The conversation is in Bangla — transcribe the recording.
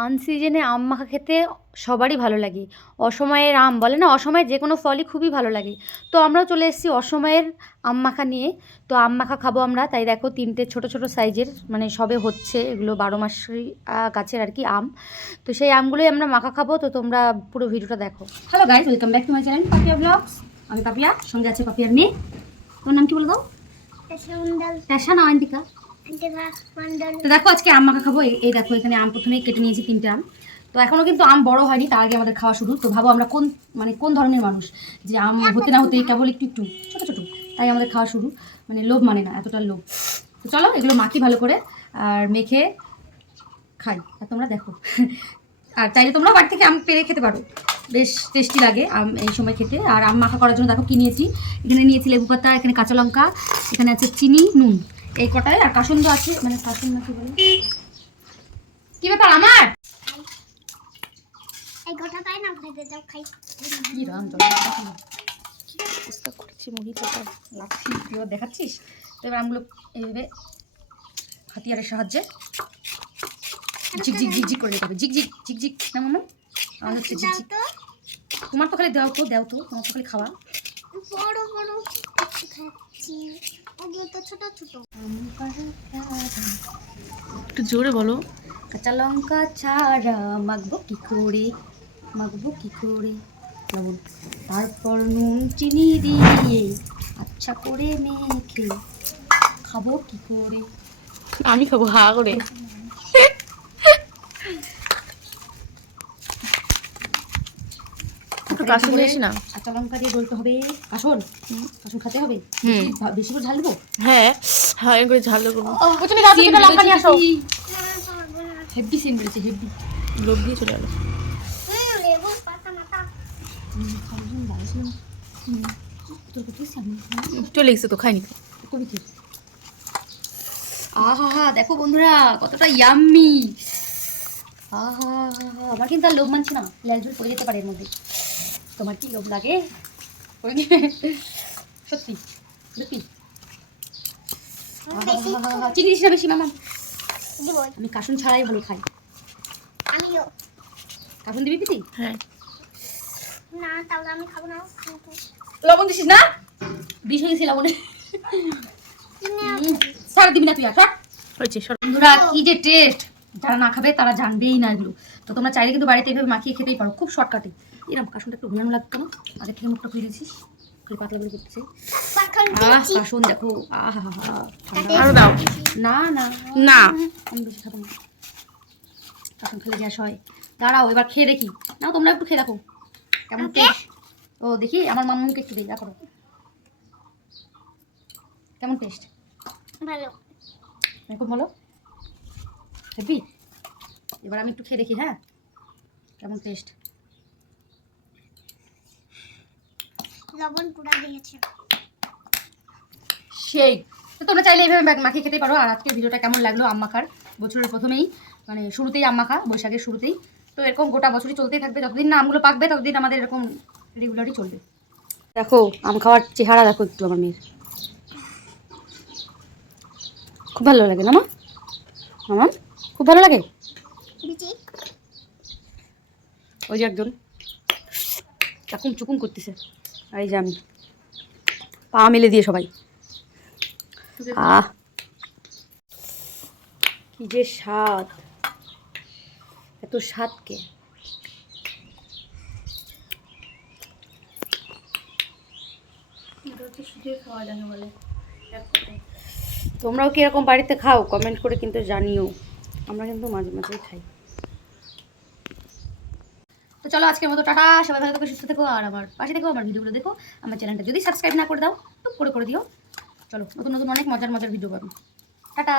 আনসিজনে আম মাখা খেতে সবারই ভালো লাগে। অসময়ের আম বলে না? অসময়ের যে কোনো ফলই খুবই ভালো লাগে। তো আমরাও চলে এসেছি অসময়ের আম মাখা নিয়ে। তো আম মাখা খাব আমরা। তাই দেখো তিনটে ছোট ছোট সাইজের মানে সবে হচ্ছে এগুলো বারো মাসের গাছের আর কি আম। তো সেই আমগুলোই আমরা মাখা খাব। তো তোমরা পুরো ভিডিওটা দেখো। Hello guys welcome back to my channel Papiya vlogs আমি পাপিয়া সঙ্গে আছে পাপিয়ার মেয়ে। তোর নাম কি বলে দাও? মন্ডল তো দেখো আজকে আম মাখা খাব। এই- দেখো, এখানে আম প্রথমেই কেটে নিয়েছি তিনটে আম। তো এখনও কিন্তু আম বড় হয়নি, তার আগে আমাদের খাওয়া শুরু। তো ভাবো আমরা কোন মানে কোন ধরনের মানুষ? যে আম হতে না হতে কেবল একটু একটু, ছোট ছোট। তাই আমাদের খাওয়া শুরু। মানে লোভ মানে না, এতটা লোভ। তো চলো, এগুলো মাখি ভালো করে আর মেখে খাই। আর তোমরা দেখো। আর চাইলে তোমরা বাড়ি থেকে আম পেরে খেতে পারো। বেশ টেস্টি লাগে আম এই সময় খেতে। আর আম মাখা করার জন্য দেখো কি নিয়েছি? এখানে নিয়েছি লেবু পাতা, এখানে কাঁচা লঙ্কা, এখানে আছে চিনি, নুন। এই কটায়? আর কাসন্দ আছে? মানে কাসন্দ কি বলে? কি ব্যাপার আমার? এই গোটা পাই না খেতে দাও খাই। কি রাম করেছি মুড়ি পাতা লাঠি তুই ওর দেখাচ্ছিস? তো এবার আমগুলো এইভাবে হাতিয়ারের সাহায্যে ঝিক ঝিক ঝিক ঝিক করে দিতে হবে ঝিক ঝিক ঝিক ঝিক না মামা? আমার হচ্ছে ঝিক দাও তো। তোমার তো খালি দাও তো দাও তো। তোমার তো খালি খাওয়া। বড় বড় খাচ্ছি ওগুলো তো ছোট ছোট একটু জোরে বলো। কাঁচা লঙ্কা ছাড়া মাখবো কি করে? মাখবো কি করে? লবণ। তারপর নুন চিনি দিয়ে আচ্ছা করে মেখে খাব কি করে? আমি খাব হা করে। একটু কাশি দিয়েছি না। কাঁচা লঙ্কা দিয়ে হবে। কাসন কাসন খেতে হবে। হুম। বেশি করে ঝাল দেবো? হ্যাঁ। হ্যাঁ করে ঝাল করব লঙ্কা নিয়ে আসো। হেভি সিন বেড়েছে হেভি লোক দিয়ে চলে গেলো। চলে গেছে তো খাইনি। কবি কি? আহা হা দেখো বন্ধুরা কতটা ইয়াম্মি আহা আমার কিন্তু আর লোভ মানছে না। লাল ঝোল পড়ে যেতে পারে এর মধ্যে। তোমার কি লোভ লাগে? সত্যি সত্যি চিনি দিস না বেশি মামা? আমি কাসুন ছাড়াই ভালো খাই। আমিও। কাসুন দিবি পিতি হ্যাঁ। না তাহলে আমি খাব না লবণ দিছিস না? বিষ হয়ে গেছে লবণে সারা দিবি না তুই আর। হয়েছে বন্ধুরা কি যে টেস্ট যারা না খাবে তারা জানবেই না এগুলো। তো তোমরা চাইলে কিন্তু বাড়িতে এভাবে মাখিয়ে খেতেই পারো খুব শর্টকাটে এরকম কাসনটা একটু ঘুরানো লাগতো। না আগে থেকে মুখটা খুলে দিয়েছিস খালি পাতলা করে পাখন আহ দিচ্ছি দেখো। আহা হা হা আরও দাও। না না। না। আমি বেশি খাব না। কাসন খেলে গ্যাস হয়। দাঁড়াও এবার খেয়ে দেখি। না তোমরা একটু খেয়ে দেখো। কেমন টেস্ট ও দেখি আমার মামুকে একটু দিই। দেখো। কেমন টেস্ট ভালো। এরকম বলো। হেপি এবার আমি একটু খেয়ে দেখি হ্যাঁ? কেমন টেস্ট লবণ পুরা দিয়েছে। সেই। তো তোমরা চাইলে এইভাবে মাখিয়ে খেতে পারো। আর আজকের ভিডিওটা কেমন লাগল আম মাখার বছরের প্রথমেই মানে শুরুতেই আম মাখা বৈশাখের শুরুতেই। তো এরকম গোটা বছরই চলতেই থাকবে। যতদিন না আমগুলো পাকবে ততদিন আমাদের এরকম রেগুলারই চলবে। দেখো আম খাওয়ার চেহারা দেখো একটু আমার মেয়ের। খুব ভালো লাগে না মা? আমার খুব ভালো লাগে? ওই যে একজন। চাকুম চুকুম করতেছে। আর এই যে আমি। পা মেলে দিয়ে সবাই। আহ। কি যে স্বাদ। এত স্বাদকে তোমরাও কি এরকম বাড়িতে খাও? কমেন্ট করে কিন্তু জানিও। আমরা কিন্তু মাঝে মাঝেই খাই। তো চলো আজকের মতো টাটা, সবাই ভালো থেকে, সুস্থ থেকো, আর আমার পাশে দেখো আমার ভিডিওগুলো দেখো, আমার চ্যানেলটা যদি সাবস্ক্রাইব না করে দাও, তো করে করে দিও। চলো, নতুন নতুন অনেক মজার মজার ভিডিও পাবো। টাটা!